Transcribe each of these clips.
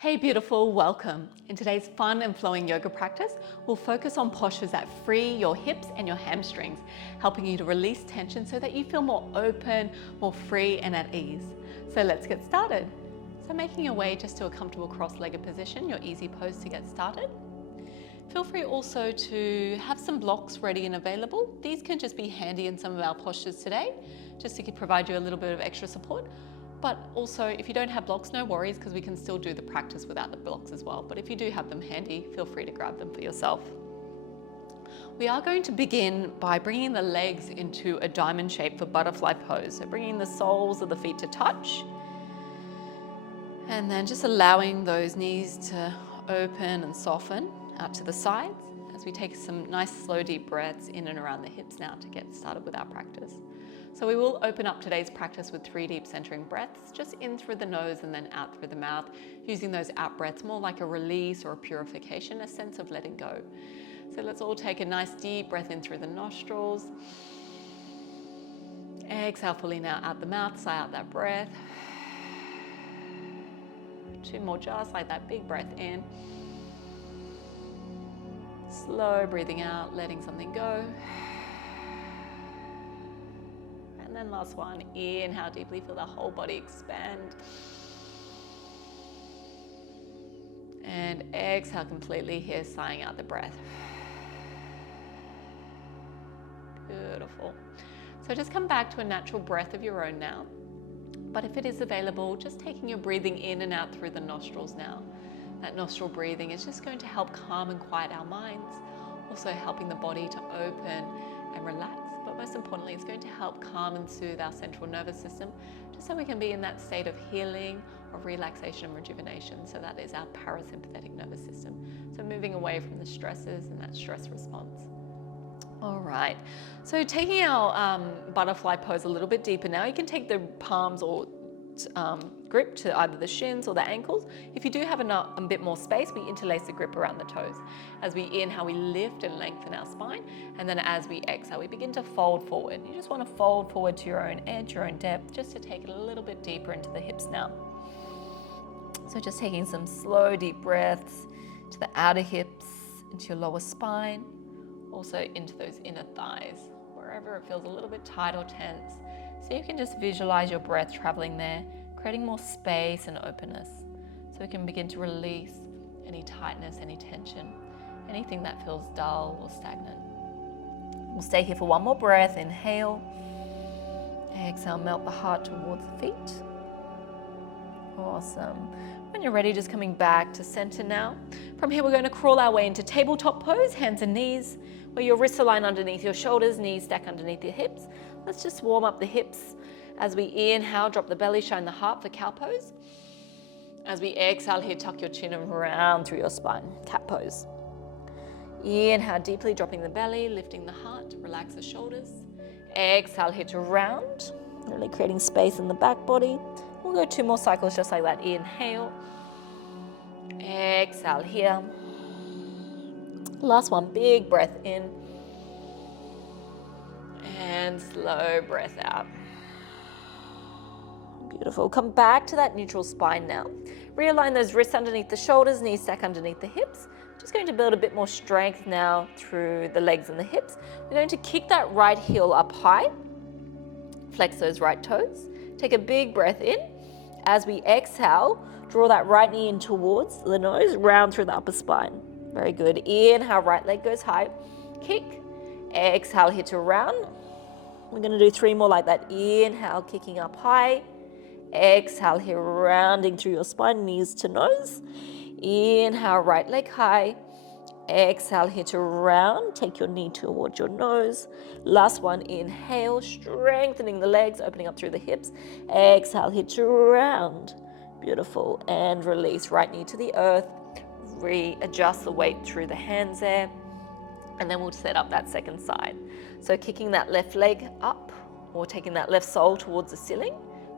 Hey beautiful, welcome. In today's fun and flowing yoga practice, we'll focus on postures that free your hips and your hamstrings, helping you to release tension so that you feel more open, more free and at ease. So let's get started. So making your way just to a comfortable cross-legged position, your easy pose to get started. Feel free also to have some blocks ready and available. These can just be handy in some of our postures today, just to provide you a little bit of extra support. But also, if you don't have blocks, no worries, because we can still do the practice without the blocks as well. But if you do have them handy, feel free to grab them for yourself. We are going to begin by bringing the legs into a diamond shape for butterfly pose. So bringing the soles of the feet to touch. And then just allowing those knees to open and soften out to the sides as we take some nice slow deep breaths in and around the hips now to get started with our practice. So we will open up today's practice with 3 deep centering breaths, just in through the nose and then out through the mouth, using those out breaths more like a release or a purification, a sense of letting go. So let's all take a nice deep breath in through the nostrils. Exhale fully now out the mouth, sigh out that breath. 2 more just like that, big breath in. Slow breathing out, letting something go. And then last one, inhale deeply, feel the whole body expand. And exhale completely here, sighing out the breath. Beautiful. So just come back to a natural breath of your own now. But if it is available, just taking your breathing in and out through the nostrils now. That nostril breathing is just going to help calm and quiet our minds, also helping the body to open and relax. But most importantly, it's going to help calm and soothe our central nervous system, just so we can be in that state of healing, of relaxation and rejuvenation. So that is our parasympathetic nervous system. So moving away from the stresses and that stress response. All right, so taking our butterfly pose a little bit deeper now, you can take the palms or grip to either the shins or the ankles. If you do have a bit more space, we interlace the grip around the toes. As we inhale, we lift and lengthen our spine, and then as we exhale, we begin to fold forward. You just want to fold forward to your own edge, your own depth, just to take it a little bit deeper into the hips now. So just taking some slow, deep breaths to the outer hips, into your lower spine, also into those inner thighs, wherever it feels a little bit tight or tense. So you can just visualize your breath traveling there, creating more space and openness. So we can begin to release any tightness, any tension, anything that feels dull or stagnant. We'll stay here for one more breath. Inhale. Exhale, melt the heart towards the feet. Awesome. When you're ready, just coming back to center now. From here, we're going to crawl our way into tabletop pose, hands and knees, where your wrists align underneath your shoulders, knees stack underneath your hips. Let's just warm up the hips. As we inhale, drop the belly, shine the heart for cow pose. As we exhale here, tuck your chin and round through your spine, cat pose. Inhale deeply, dropping the belly, lifting the heart, relax the shoulders. Exhale here to round, really creating space in the back body. We'll go 2 more cycles just like that. Inhale. Exhale here. Last one, big breath in. And slow breath out. Beautiful. Come back to that neutral spine now. Realign those wrists underneath the shoulders, knees stack underneath the hips. Just going to build a bit more strength now through the legs and the hips. We're going to kick that right heel up high. Flex those right toes. Take a big breath in. As we exhale, draw that right knee in towards the nose, round through the upper spine. Very good. Inhale, right leg goes high. Kick. Exhale, here to round. We're going to do 3 more like that. Inhale, kicking up high. Exhale here, rounding through your spine, knees to nose. Inhale, right leg high. Exhale here to round. Take your knee towards your nose. Last one, inhale, strengthening the legs, opening up through the hips. Exhale here to round. Beautiful. And release, right knee to the earth. Readjust the weight through the hands there. And then we'll set up that second side. So kicking that left leg up or taking that left sole towards the ceiling.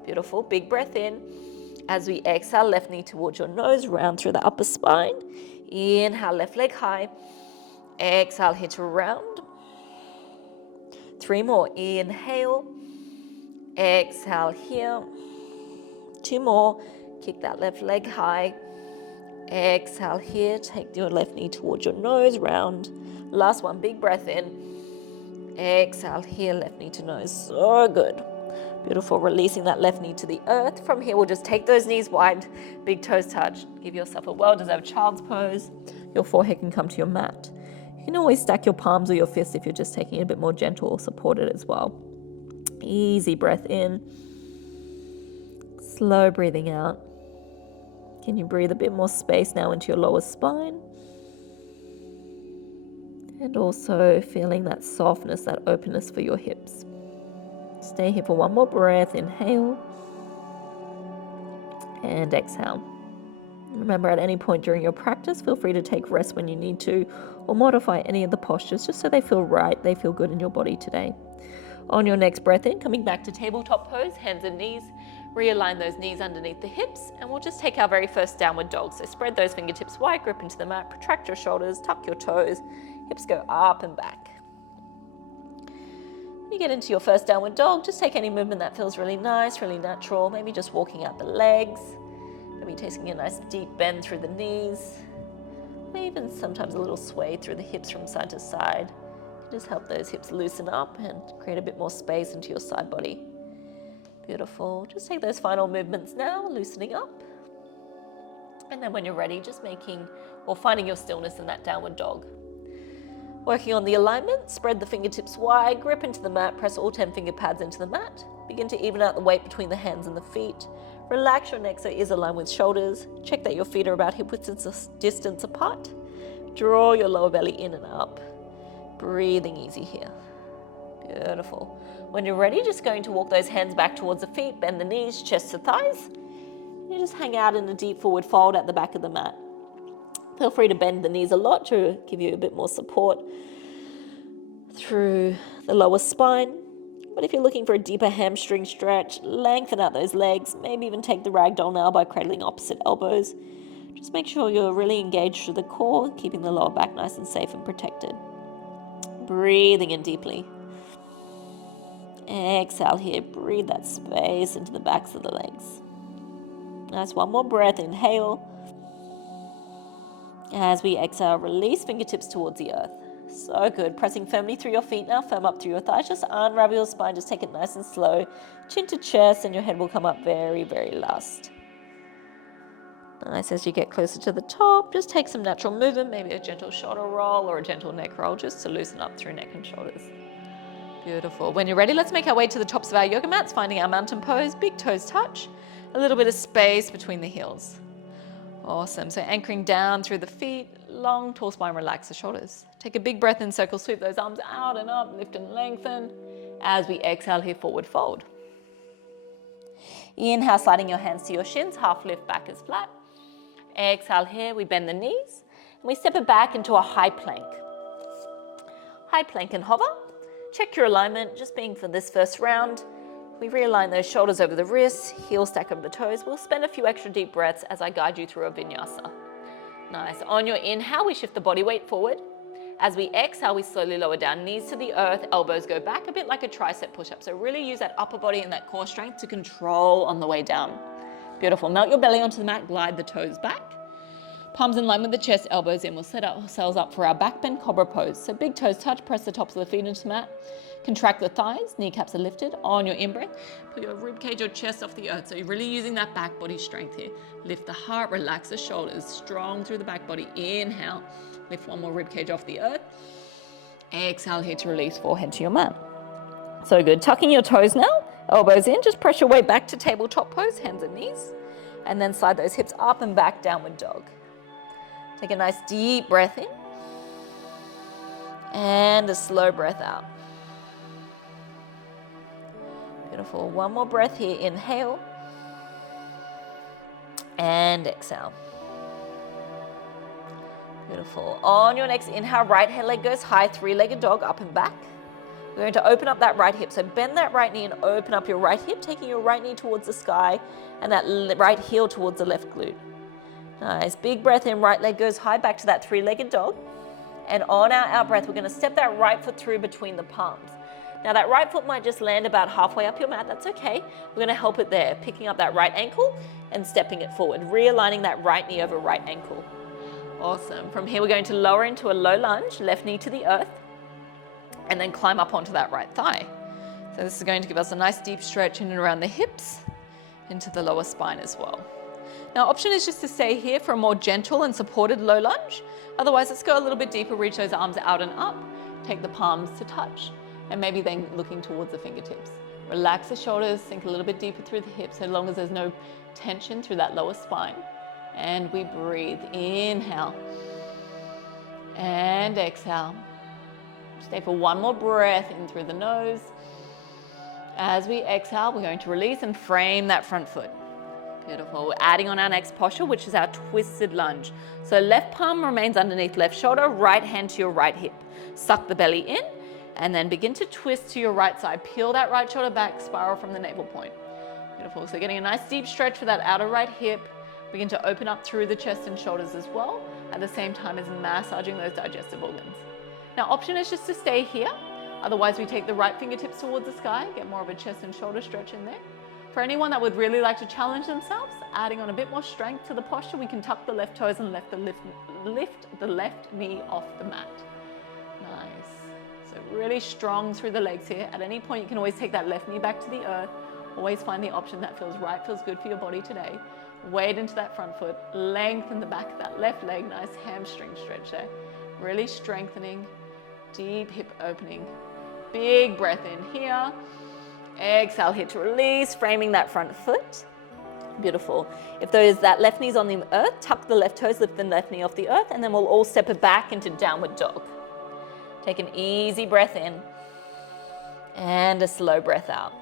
Beautiful. Big breath in. As we exhale, left knee towards your nose, round through the upper spine. Inhale, left leg high. Exhale, here to round. 3 more. Inhale. Exhale here. 2 more. Kick that left leg high. Exhale here, take your left knee towards your nose, round. Last one, big breath in. Exhale here, left knee to nose. So good. Beautiful, releasing that left knee to the earth. From here, we'll just take those knees wide, big toes touch. Give yourself a well-deserved child's pose. Your forehead can come to your mat. You can always stack your palms or your fists if you're just taking it a bit more gentle or supported as well. Easy breath in. Slow breathing out. Can you breathe a bit more space now into your lower spine? And also feeling that softness, that openness for your hips. Stay here for one more breath. Inhale. And exhale. Remember, at any point during your practice, feel free to take rest when you need to, or modify any of the postures just so they feel right, they feel good in your body today. On your next breath in, coming back to tabletop pose, hands and knees. Realign those knees underneath the hips, and we'll just take our very first downward dog. So spread those fingertips wide, grip into the mat, protract your shoulders, tuck your toes, hips go up and back. When you get into your first downward dog, just take any movement that feels really nice, really natural. Maybe just walking out the legs, maybe taking a nice deep bend through the knees, or even sometimes a little sway through the hips from side to side. Just help those hips loosen up and create a bit more space into your side body. Beautiful. Just take those final movements now, loosening up. And then when you're ready, just making or finding your stillness in that downward dog. Working on the alignment, spread the fingertips wide, grip into the mat, press all 10 finger pads into the mat. Begin to even out the weight between the hands and the feet. Relax your neck so it is aligned with shoulders. Check that your feet are about hip width distance apart. Draw your lower belly in and up. Breathing easy here. Beautiful. When you're ready, just going to walk those hands back towards the feet, bend the knees, chest to thighs. You just hang out in a deep forward fold at the back of the mat. Feel free to bend the knees a lot to give you a bit more support through the lower spine. But if you're looking for a deeper hamstring stretch, lengthen out those legs. Maybe even take the ragdoll now by cradling opposite elbows. Just make sure you're really engaged through the core, keeping the lower back nice and safe and protected. Breathing in deeply. Exhale here, breathe that space into the backs of the legs. Nice, one more breath, inhale. As we exhale, release fingertips towards the earth. So good, pressing firmly through your feet now, firm up through your thighs, just unravel your spine, just take it nice and slow. Chin to chest and your head will come up very, very last. Nice, as you get closer to the top, just take some natural movement, maybe a gentle shoulder roll or a gentle neck roll, just to loosen up through neck and shoulders. Beautiful. When you're ready, let's make our way to the tops of our yoga mats, finding our mountain pose, big toes touch, a little bit of space between the heels. Awesome. So anchoring down through the feet, long, tall spine, relax the shoulders. Take a big breath in, circle, sweep those arms out and up, lift and lengthen. As we exhale here, forward fold. Inhale, sliding your hands to your shins, half lift, back is flat. Exhale here, we bend the knees, and we step it back into a high plank. High plank and hover. Check your alignment, just being for this first round. We realign those shoulders over the wrists, heel stack over the toes. We'll spend a few extra deep breaths as I guide you through a vinyasa. Nice. On your inhale, we shift the body weight forward. As we exhale, we slowly lower down, knees to the earth, elbows go back, a bit like a tricep push-up. So really use that upper body and that core strength to control on the way down. Beautiful. Melt your belly onto the mat, glide the toes back. Palms in line with the chest, elbows in. We'll set ourselves up for our back bend cobra pose. So big toes touch, press the tops of the feet into the mat. Contract the thighs, kneecaps are lifted. On your in-breath, put your rib cage or chest off the earth. So you're really using that back body strength here. Lift the heart, relax the shoulders, strong through the back body. Inhale, lift one more rib cage off the earth. Exhale here to release, forehead to your mat. So good. Tucking your toes now, elbows in. Just press your way back to tabletop pose, hands and knees. And then slide those hips up and back, downward dog. Take a nice deep breath in. And a slow breath out. Beautiful. One more breath here. Inhale. And exhale. Beautiful. On your next inhale, right hand leg goes high, three-legged dog, up and back. We're going to open up that right hip. So bend that right knee and open up your right hip, taking your right knee towards the sky and that right heel towards the left glute. Nice. Big breath in, right leg goes high, back to that three-legged dog. And on our out breath, we're going to step that right foot through between the palms. Now that right foot might just land about halfway up your mat, that's okay. We're gonna help it there, picking up that right ankle and stepping it forward, realigning that right knee over right ankle. Awesome. From here, we're going to lower into a low lunge, left knee to the earth, and then climb up onto that right thigh. So this is going to give us a nice deep stretch in and around the hips, into the lower spine as well. Now, option is just to stay here for a more gentle and supported low lunge. Otherwise, let's go a little bit deeper, reach those arms out and up, take the palms to touch, and maybe then looking towards the fingertips. Relax the shoulders, sink a little bit deeper through the hips, so long as there's no tension through that lower spine. And we breathe, inhale, and exhale. Stay for one more breath in through the nose. As we exhale, we're going to release and frame that front foot. Beautiful. We're adding on our next posture, which is our twisted lunge. So left palm remains underneath left shoulder, right hand to your right hip. Suck the belly in and then begin to twist to your right side. Peel that right shoulder back, spiral from the navel point. Beautiful. So getting a nice deep stretch for that outer right hip. Begin to open up through the chest and shoulders as well, at the same time as massaging those digestive organs. Now, option is just to stay here. Otherwise, we take the right fingertips towards the sky, get more of a chest and shoulder stretch in there. For anyone that would really like to challenge themselves, adding on a bit more strength to the posture, we can tuck the left toes and lift the left knee off the mat. Nice. So really strong through the legs here. At any point, you can always take that left knee back to the earth. Always find the option that feels right, feels good for your body today. Weight into that front foot, lengthen the back of that left leg, nice hamstring stretch there. Really strengthening, deep hip opening. Big breath in here. Exhale here to release, framing that front foot. Beautiful. If that left knee's on the earth, tuck the left toes, lift the left knee off the earth, and then we'll all step it back into downward dog. Take an easy breath in and a slow breath out.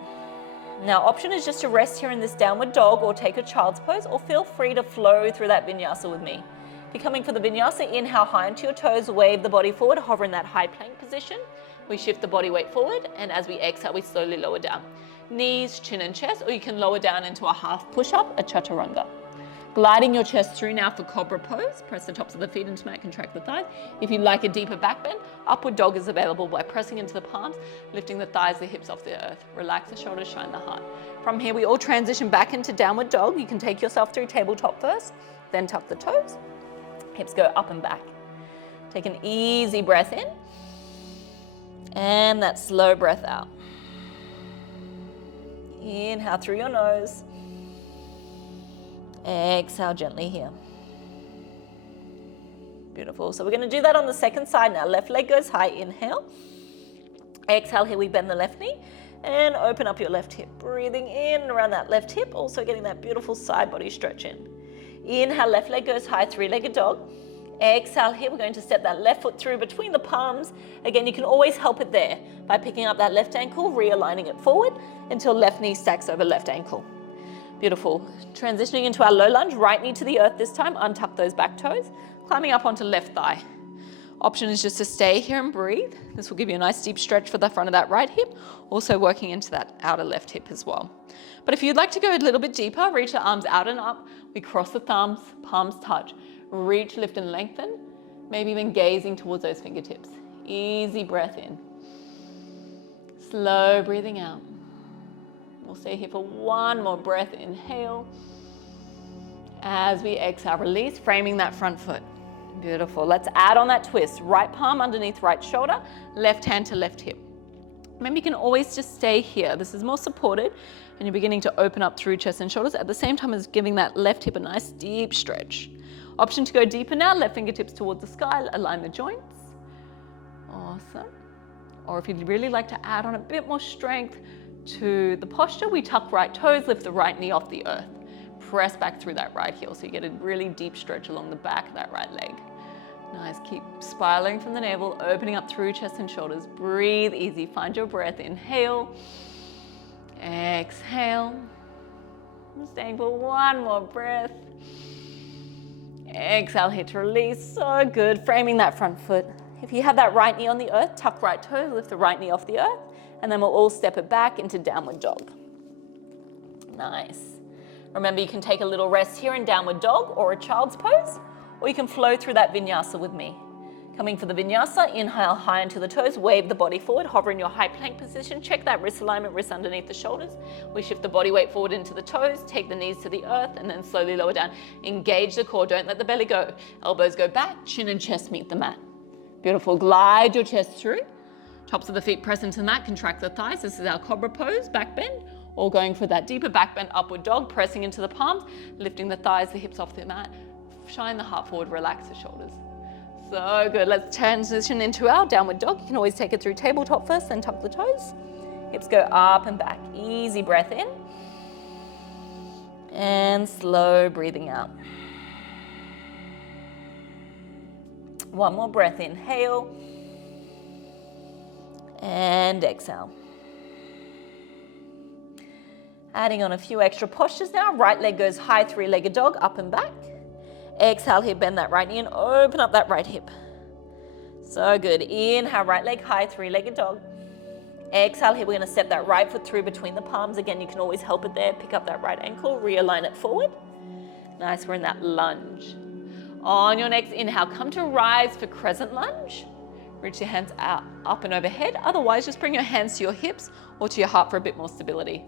Now, option is just to rest here in this downward dog or take a child's pose, or feel free to flow through that vinyasa with me. If you're coming for the vinyasa, inhale high onto your toes, wave the body forward, hover in that high plank position. We shift the body weight forward, and as we exhale, we slowly lower down. Knees, chin and chest, or you can lower down into a half push-up, a chaturanga. Gliding your chest through now for cobra pose. Press the tops of the feet into mat, contract the thighs. If you'd like a deeper back bend, upward dog is available by pressing into the palms, lifting the thighs, the hips off the earth. Relax the shoulders, shine the heart. From here, we all transition back into downward dog. You can take yourself through tabletop first, then tuck the toes. Hips go up and back. Take an easy breath in, and that slow breath out. Inhale through your nose. Exhale gently here. Beautiful. So we're going to do that on the second side now. Left leg goes high. Inhale. Exhale here, we bend the left knee and open up your left hip. Breathing in around that left hip, also getting that beautiful side body stretch in. Inhale, left leg goes high, three-legged dog. Exhale here, we're going to step that left foot through between the palms. Again, you can always help it there by picking up that left ankle, realigning it forward until left knee stacks over left ankle. Beautiful. Transitioning into our low lunge, right knee to the earth this time, untuck those back toes, climbing up onto left thigh. Option is just to stay here and breathe. This will give you a nice deep stretch for the front of that right hip, also working into that outer left hip as well. But if you'd like to go a little bit deeper, reach the arms out and up. We cross the thumbs, palms touch. Reach, lift and lengthen. Maybe even gazing towards those fingertips. Easy breath in. Slow breathing out. We'll stay here for one more breath. Inhale. As we exhale, release, framing that front foot. Beautiful. Let's add on that twist. Right palm underneath right shoulder, left hand to left hip. Maybe you can always just stay here. This is more supported, and you're beginning to open up through chest and shoulders at the same time as giving that left hip a nice deep stretch. Option to go deeper now, left fingertips towards the sky, align the joints. Awesome. Or if you'd really like to add on a bit more strength to the posture, we tuck right toes, lift the right knee off the earth. Press back through that right heel so you get a really deep stretch along the back of that right leg. Nice, keep spiraling from the navel, opening up through chest and shoulders. Breathe easy, find your breath. Inhale, exhale. I'm staying for one more breath. Exhale here to release, so good. Framing that front foot. If you have that right knee on the earth, tuck right toes, lift the right knee off the earth, and then we'll all step it back into downward dog. Nice. Remember, you can take a little rest here in downward dog or a child's pose, or you can flow through that vinyasa with me. Coming for the vinyasa, inhale high into the toes, wave the body forward, hover in your high plank position, check that wrist alignment, wrists underneath the shoulders. We shift the body weight forward into the toes, take the knees to the earth, and then slowly lower down. Engage the core, don't let the belly go. Elbows go back, chin and chest meet the mat. Beautiful, glide your chest through. Tops of the feet press into the mat, contract the thighs. This is our cobra pose, back bend, or going for that deeper back bend, upward dog, pressing into the palms, lifting the thighs, the hips off the mat. Shine the heart forward, relax the shoulders. So good. Let's transition into our downward dog. You can always take it through tabletop first, then tuck the toes. Hips go up and back. Easy breath in. And slow breathing out. One more breath. Inhale. And exhale. Adding on a few extra postures now. Right leg goes high, three-legged dog, up and back. Exhale here, bend that right knee and open up that right hip. So good. Inhale, right leg high, three-legged dog. Exhale here, we're going to step that right foot through between the palms. Again, you can always help it there. Pick up that right ankle, realign it forward. Nice, we're in that lunge. On your next inhale, come to rise for crescent lunge. Reach your hands out, up and overhead. Otherwise, just bring your hands to your hips or to your heart for a bit more stability.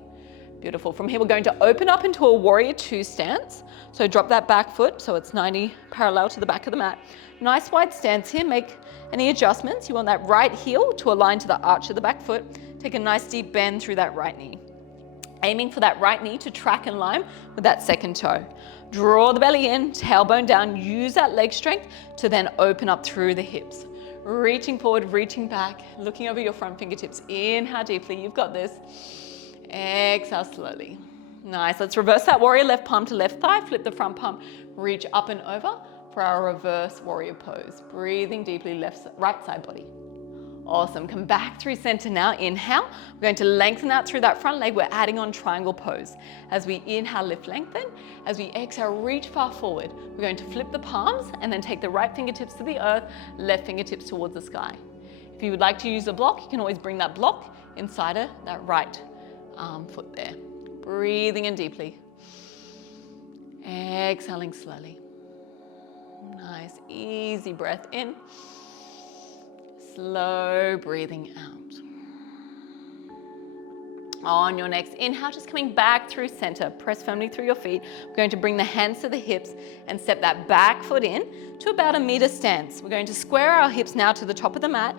Beautiful. From here, we're going to open up into a warrior two stance. So drop that back foot so it's 90 parallel to the back of the mat. Nice wide stance here. Make any adjustments. You want that right heel to align to the arch of the back foot. Take a nice deep bend through that right knee. Aiming for that right knee to track and line with that second toe. Draw the belly in, tailbone down. Use that leg strength to then open up through the hips. Reaching forward, reaching back, looking over your front fingertips. Inhale deeply. You've got this. Exhale slowly. Nice. Let's reverse that warrior, left palm to left thigh, flip the front palm, reach up and over for our reverse warrior pose. Breathing deeply, right side body. Awesome. Come back through center now. Inhale. We're going to lengthen out through that front leg. We're adding on triangle pose. As we inhale, lift, lengthen. As we exhale, reach far forward. We're going to flip the palms and then take the right fingertips to the earth, left fingertips towards the sky. If you would like to use a block, you can always bring that block inside of that right foot there. Breathing in deeply. Exhaling slowly. Nice, easy breath in. Slow breathing out. On your next inhale, just coming back through center. Press firmly through your feet. We're going to bring the hands to the hips and step that back foot in to about a meter stance. We're going to square our hips now to the top of the mat.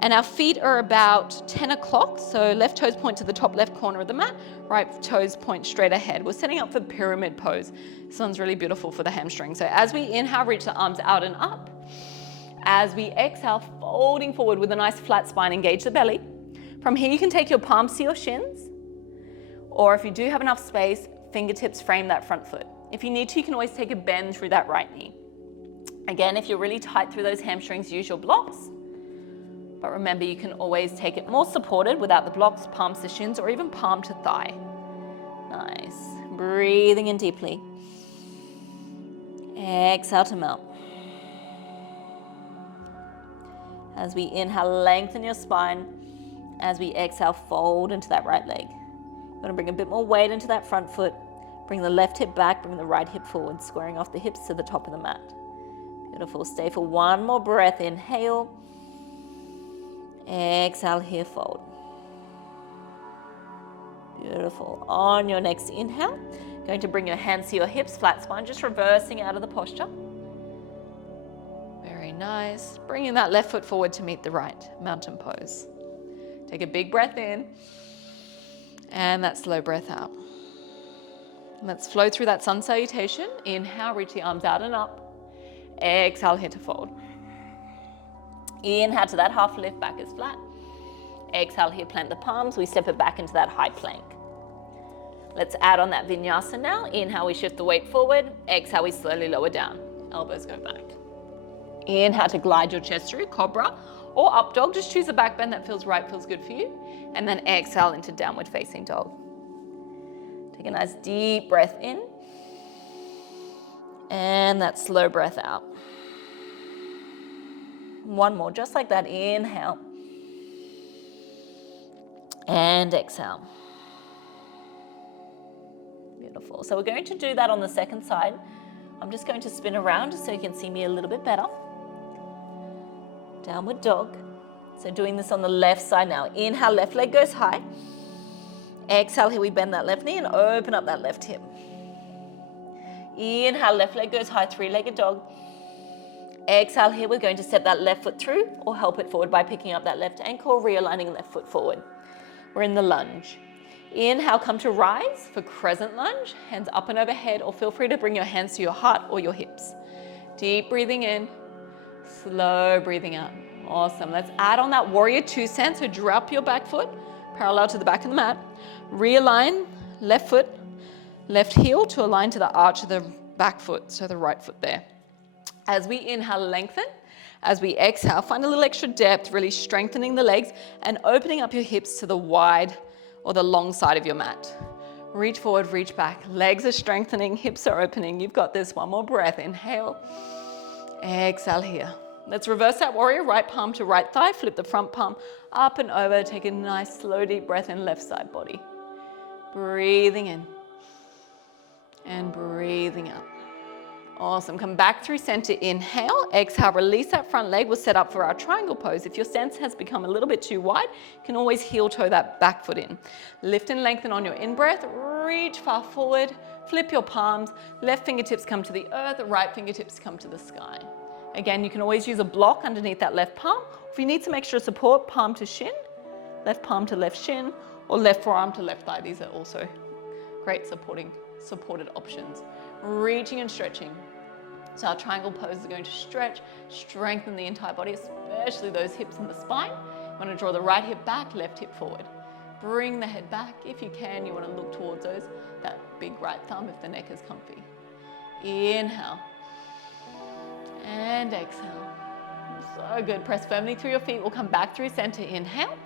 And our feet are about 10 o'clock, so left toes point to the top left corner of the mat, right toes point straight ahead. We're setting up for pyramid pose. This one's really beautiful for the hamstrings. So as we inhale, reach the arms out and up. As we exhale, folding forward with a nice flat spine, engage the belly. From here, you can take your palms to your shins, or if you do have enough space, fingertips frame that front foot. If you need to, you can always take a bend through that right knee. Again, if you're really tight through those hamstrings, use your blocks. But remember, you can always take it more supported without the blocks, palms to shins, or even palm to thigh. Nice. Breathing in deeply. Exhale to melt. As we inhale, lengthen your spine. As we exhale, fold into that right leg. You're going to bring a bit more weight into that front foot. Bring the left hip back, bring the right hip forward, squaring off the hips to the top of the mat. Beautiful. Stay for one more breath. Inhale. Exhale here, fold. Beautiful. On your next inhale, going to bring your hands to your hips, flat spine, just reversing out of the posture. Very nice. Bringing that left foot forward to meet the right, mountain pose. Take a big breath in and that slow breath out. Let's flow through that sun salutation. Inhale, reach the arms out and up. Exhale here to fold. Inhale to that half lift, back is flat. Exhale here, plant the palms. We step it back into that high plank. Let's add on that vinyasa now. Inhale, we shift the weight forward. Exhale, we slowly lower down. Elbows go back. Inhale to glide your chest through, cobra or up dog. Just choose a back bend that feels right, feels good for you. And then exhale into downward facing dog. Take a nice deep breath in. And that slow breath out. One more, just like that. Inhale. And exhale. Beautiful. So we're going to do that on the second side. I'm just going to spin around just so you can see me a little bit better. Downward dog. So doing this on the left side now. Inhale, left leg goes high. Exhale, here we bend that left knee and open up that left hip. Inhale, left leg goes high, three-legged dog. Exhale, here we're going to step that left foot through or help it forward by picking up that left ankle, realigning left foot forward. We're in the lunge. Inhale, come to rise for crescent lunge, hands up and overhead, or feel free to bring your hands to your heart or your hips. Deep breathing in, slow breathing out. Awesome. Let's add on that warrior two stand. So drop your back foot parallel to the back of the mat. Realign left foot, left heel to align to the arch of the back foot, so the right foot there. As we inhale, lengthen. As we exhale, find a little extra depth, really strengthening the legs and opening up your hips to the wide or the long side of your mat. Reach forward, reach back. Legs are strengthening, hips are opening. You've got this. One more breath. Inhale. Exhale here. Let's reverse that warrior. Right palm to right thigh. Flip the front palm up and over. Take a nice, slow, deep breath in left side body. Breathing in and breathing out. Awesome. Come back through center. Inhale. Exhale. Release that front leg. We'll set up for our triangle pose. If your stance has become a little bit too wide, you can always heel toe that back foot in. Lift and lengthen on your in-breath. Reach far forward. Flip your palms. Left fingertips come to the earth. Right fingertips come to the sky. Again, you can always use a block underneath that left palm. If you need some extra support, palm to shin, left palm to left shin, or left forearm to left thigh. These are also great supported options. Reaching and stretching. So our triangle pose is going to stretch, strengthen the entire body, especially those hips and the spine. You want to draw the right hip back, left hip forward. Bring the head back. If you can, you want to look towards that big right thumb if the neck is comfy. Inhale. And exhale. So good. Press firmly through your feet. We'll come back through center. Inhale.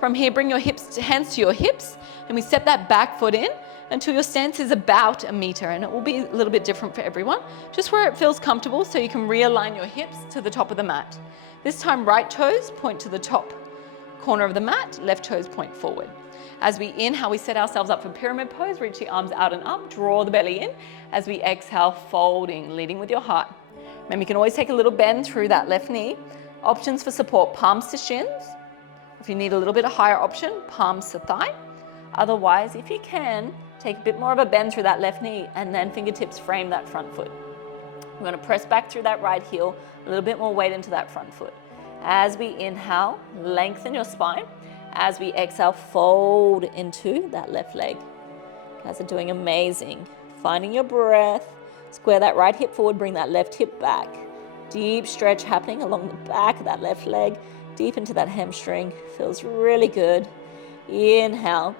From here, bring your hands to your hips, and we step that back foot in until your stance is about 1 meter, and it will be a little bit different for everyone, just where it feels comfortable, so you can realign your hips to the top of the mat. This time, right toes point to the top corner of the mat, left toes point forward. As we inhale, we set ourselves up for pyramid pose. Reach the arms out and up, draw the belly in. As we exhale, folding, leading with your heart. Remember, you can always take a little bend through that left knee. Options for support, palms to shins. If you need a little bit of higher option, palms to thigh. Otherwise, if you can, take a bit more of a bend through that left knee and then fingertips frame that front foot. We're going to press back through that right heel, a little bit more weight into that front foot. As we inhale, lengthen your spine. As we exhale, fold into that left leg. You guys are doing amazing. Finding your breath. Square that right hip forward, bring that left hip back. Deep stretch happening along the back of that left leg, deep into that hamstring. Feels really good. Inhale.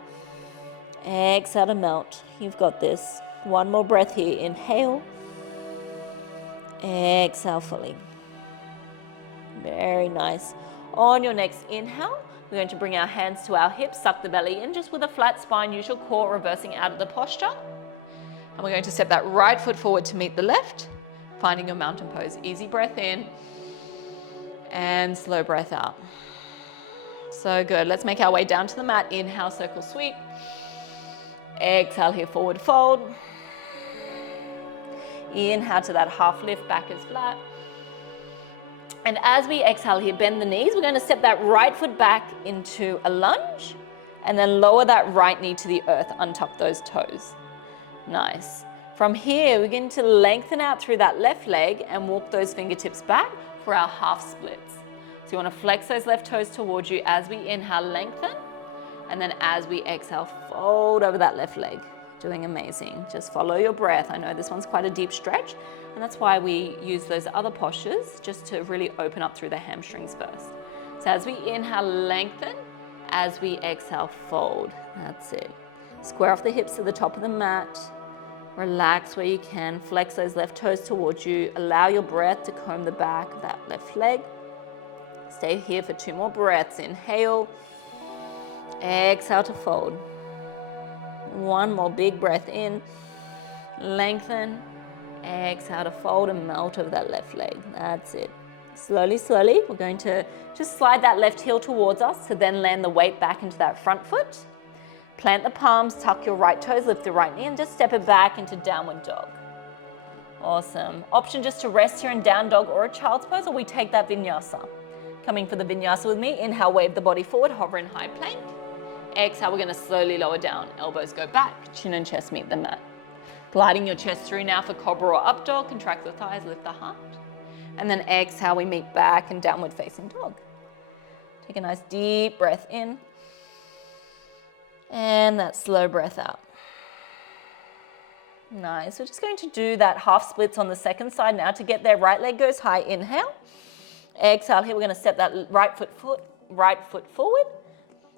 Exhale to melt. You've got this. One more breath here. Inhale. Exhale fully. Very nice. On your next inhale, we're going to bring our hands to our hips, suck the belly in just with a flat spine, use your core, reversing out of the posture. And we're going to step that right foot forward to meet the left, finding your mountain pose. Easy breath in and slow breath out. So good. Let's make our way down to the mat. Inhale, circle sweep. Exhale here, forward fold. Inhale to that half lift, back is flat. And as we exhale here, bend the knees. We're going to step that right foot back into a lunge and then lower that right knee to the earth, untuck those toes. Nice. From here, we're going to lengthen out through that left leg and walk those fingertips back for our half splits. So you want to flex those left toes towards you as we inhale, lengthen. And then as we exhale, fold over that left leg. Doing amazing. Just follow your breath. I know this one's quite a deep stretch, and that's why we use those other postures just to really open up through the hamstrings first. So as we inhale, lengthen. As we exhale, fold. That's it. Square off the hips to the top of the mat. Relax where you can. Flex those left toes towards you. Allow your breath to comb the back of that left leg. Stay here for 2 more breaths. Inhale. Exhale to fold. 1 more big breath in. Lengthen. Exhale to fold and melt over that left leg. That's it. Slowly, slowly, we're going to just slide that left heel towards us to then land the weight back into that front foot. Plant the palms, tuck your right toes, lift the right knee, and just step it back into downward dog. Awesome. Option just to rest here in down dog or a child's pose, or we take that vinyasa. Coming for the vinyasa with me. Inhale, wave the body forward, hover in high plank. Exhale, we're going to slowly lower down. Elbows go back, chin and chest meet the mat. Gliding your chest through now for cobra or up dog. Contract the thighs, lift the heart. And then exhale, we meet back in downward facing dog. Take a nice deep breath in. And that slow breath out. Nice. We're just going to do that half splits on the second side now. To get there, right leg goes high. Inhale. Exhale here. We're going to step that right foot forward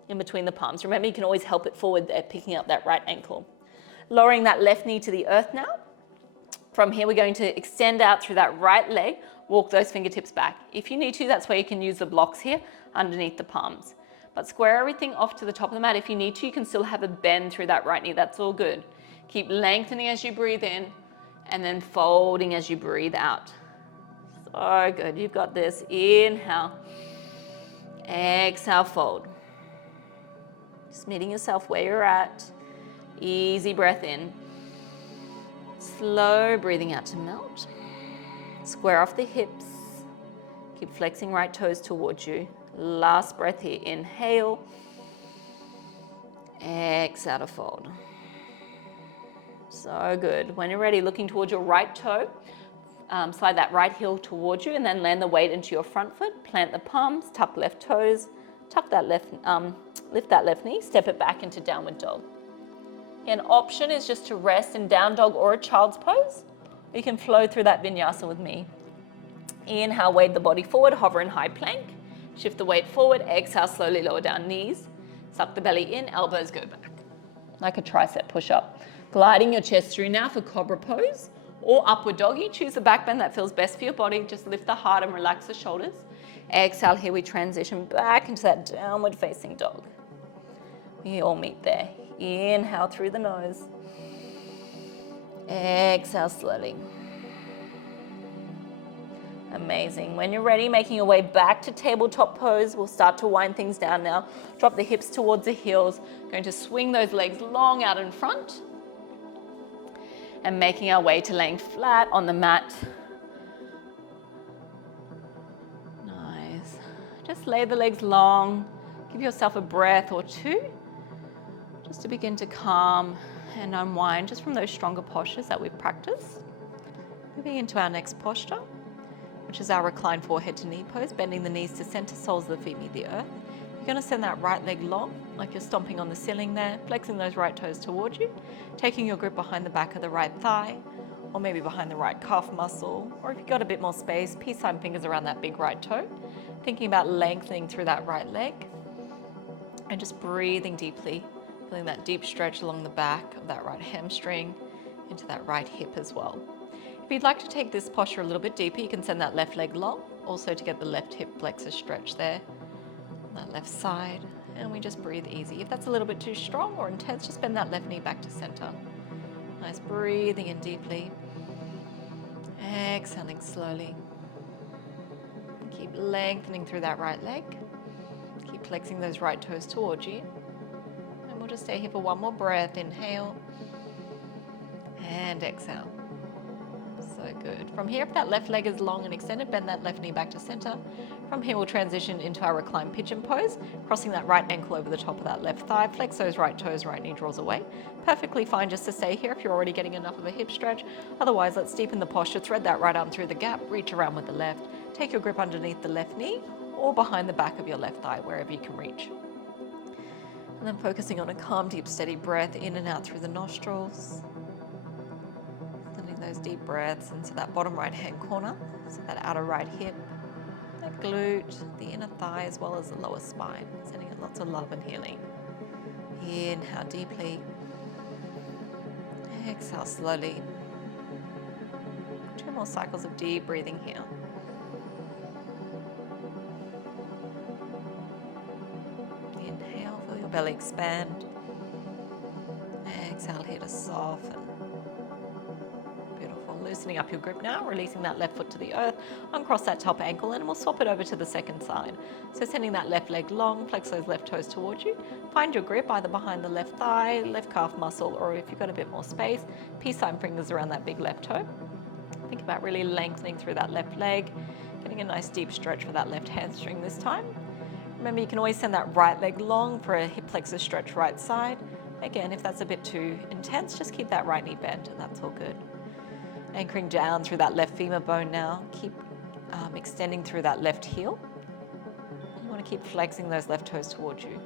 in between the palms. Remember, you can always help it forward there, picking up that right ankle. Lowering that left knee to the earth now. From here, we're going to extend out through that right leg. Walk those fingertips back. If you need to, that's where you can use the blocks here underneath the palms. But square everything off to the top of the mat. If you need to, you can still have a bend through that right knee. That's all good. Keep lengthening as you breathe in and then folding as you breathe out. So good. You've got this. Inhale. Exhale, fold. Just meeting yourself where you're at. Easy breath in. Slow breathing out to melt. Square off the hips. Keep flexing right toes towards you. Last breath here. Inhale. Exhale to fold. So good. When you're ready, looking towards your right toe, slide that right heel towards you and then land the weight into your front foot. Plant the palms, tuck left toes, tuck that lift that left knee, step it back into downward dog. An option is just to rest in down dog or a child's pose. You can flow through that vinyasa with me. Inhale, wave the body forward, hover in high plank. Shift the weight forward, exhale, slowly lower down knees. Suck the belly in, elbows go back. Like a tricep push-up. Gliding your chest through now for cobra pose or upward doggy. Choose the back bend that feels best for your body. Just lift the heart and relax the shoulders. Exhale, here we transition back into that downward facing dog. We all meet there. Inhale through the nose. Exhale slowly. Amazing. When you're ready, making your way back to tabletop pose, we'll start to wind things down now. Drop the hips towards the heels. Going to swing those legs long out in front. And making our way to laying flat on the mat. Nice. Just lay the legs long. Give yourself a breath or two. Just to begin to calm and unwind just from those stronger postures that we've practiced. Moving into our next posture, which is our reclined forehead to knee pose, bending the knees to center, soles of the feet meet the earth. You're going to send that right leg long, like you're stomping on the ceiling there, flexing those right toes towards you, taking your grip behind the back of the right thigh, or maybe behind the right calf muscle, or if you've got a bit more space, peace sign fingers around that big right toe, thinking about lengthening through that right leg, and just breathing deeply, feeling that deep stretch along the back of that right hamstring, into that right hip as well. If you'd like to take this posture a little bit deeper, you can send that left leg long, also to get the left hip flexor stretch there, on that left side, and we just breathe easy. If that's a little bit too strong or intense, just bend that left knee back to center. Nice, breathing in deeply, exhaling slowly. Keep lengthening through that right leg. Keep flexing those right toes towards you. And we'll just stay here for one more breath. Inhale and exhale. So good. From here, if that left leg is long and extended, bend that left knee back to center. From here, we'll transition into our reclined pigeon pose, crossing that right ankle over the top of that left thigh. Flex those right toes, right knee draws away. Perfectly fine just to stay here if you're already getting enough of a hip stretch. Otherwise, let's deepen the posture. Thread that right arm through the gap, reach around with the left. Take your grip underneath the left knee or behind the back of your left thigh, wherever you can reach. And then focusing on a calm, deep, steady breath in and out through the nostrils. Sending those deep breaths into that bottom right-hand corner, so that outer right hip, that glute, the inner thigh, as well as the lower spine, sending it lots of love and healing. Inhale deeply. Exhale slowly. 2 more cycles of deep breathing here. Inhale, feel your belly expand. Exhale here to soften. Beautiful. Loosening up your grip now, releasing that left foot to the earth, uncross that top ankle, and we'll swap it over to the second side. So sending that left leg long, flex those left toes towards you. Find your grip either behind the left thigh, left calf muscle, or if you've got a bit more space, peace sign fingers around that big left toe. Think about really lengthening through that left leg, getting a nice deep stretch for that left hamstring this time. Remember, you can always send that right leg long for a hip flexor stretch right side. Again, if that's a bit too intense, just keep that right knee bent and that's all good. Anchoring down through that left femur bone now. Keep extending through that left heel. You want to keep flexing those left toes towards you.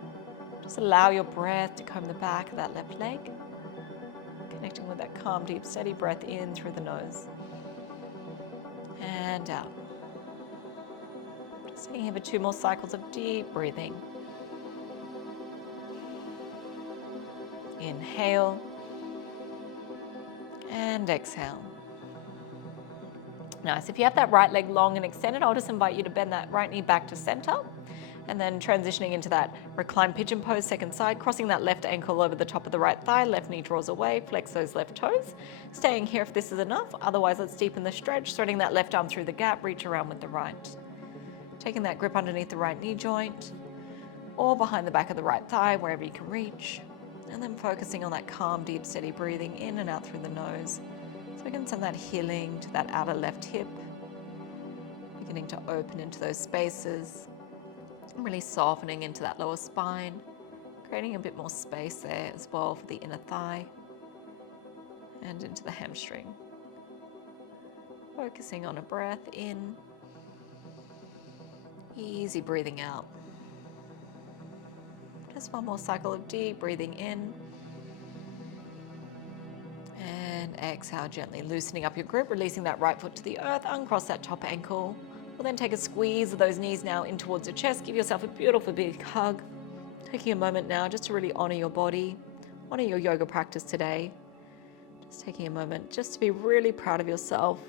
Just allow your breath to comb the back of that left leg. Connecting with that calm, deep, steady breath in through the nose. And out. Just taking here for 2 more cycles of deep breathing. Inhale. And exhale. Nice. If you have that right leg long and extended, I'll just invite you to bend that right knee back to center. And then transitioning into that reclined pigeon pose, second side, crossing that left ankle over the top of the right thigh, left knee draws away, flex those left toes. Staying here if this is enough. Otherwise, let's deepen the stretch, threading that left arm through the gap, reach around with the right. Taking that grip underneath the right knee joint or behind the back of the right thigh, wherever you can reach. And then focusing on that calm, deep, steady breathing in and out through the nose. So we can send that healing to that outer left hip, beginning to open into those spaces, really softening into that lower spine, creating a bit more space there as well for the inner thigh and into the hamstring. Focusing on a breath in, easy breathing out. Just 1 more cycle of deep breathing in. And exhale gently, loosening up your grip, releasing that right foot to the earth, uncross that top ankle. We'll then take a squeeze of those knees now in towards your chest. Give yourself a beautiful big hug. Taking a moment now just to really honor your body, honor your yoga practice today. Just taking a moment just to be really proud of yourself.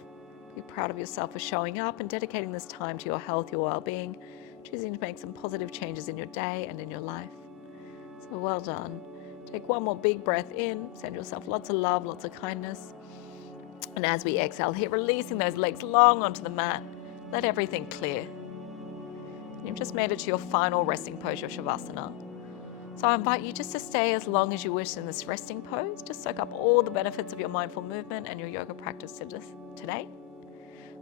Be proud of yourself for showing up and dedicating this time to your health, your well-being, choosing to make some positive changes in your day and in your life. So well done. Take 1 more big breath in, send yourself lots of love, lots of kindness. And as we exhale here, releasing those legs long onto the mat, let everything clear. You've just made it to your final resting pose, your Shavasana. So I invite you just to stay as long as you wish in this resting pose. Just soak up all the benefits of your mindful movement and your yoga practice today.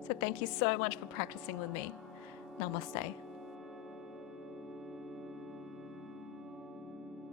So thank you so much for practicing with me. Namaste.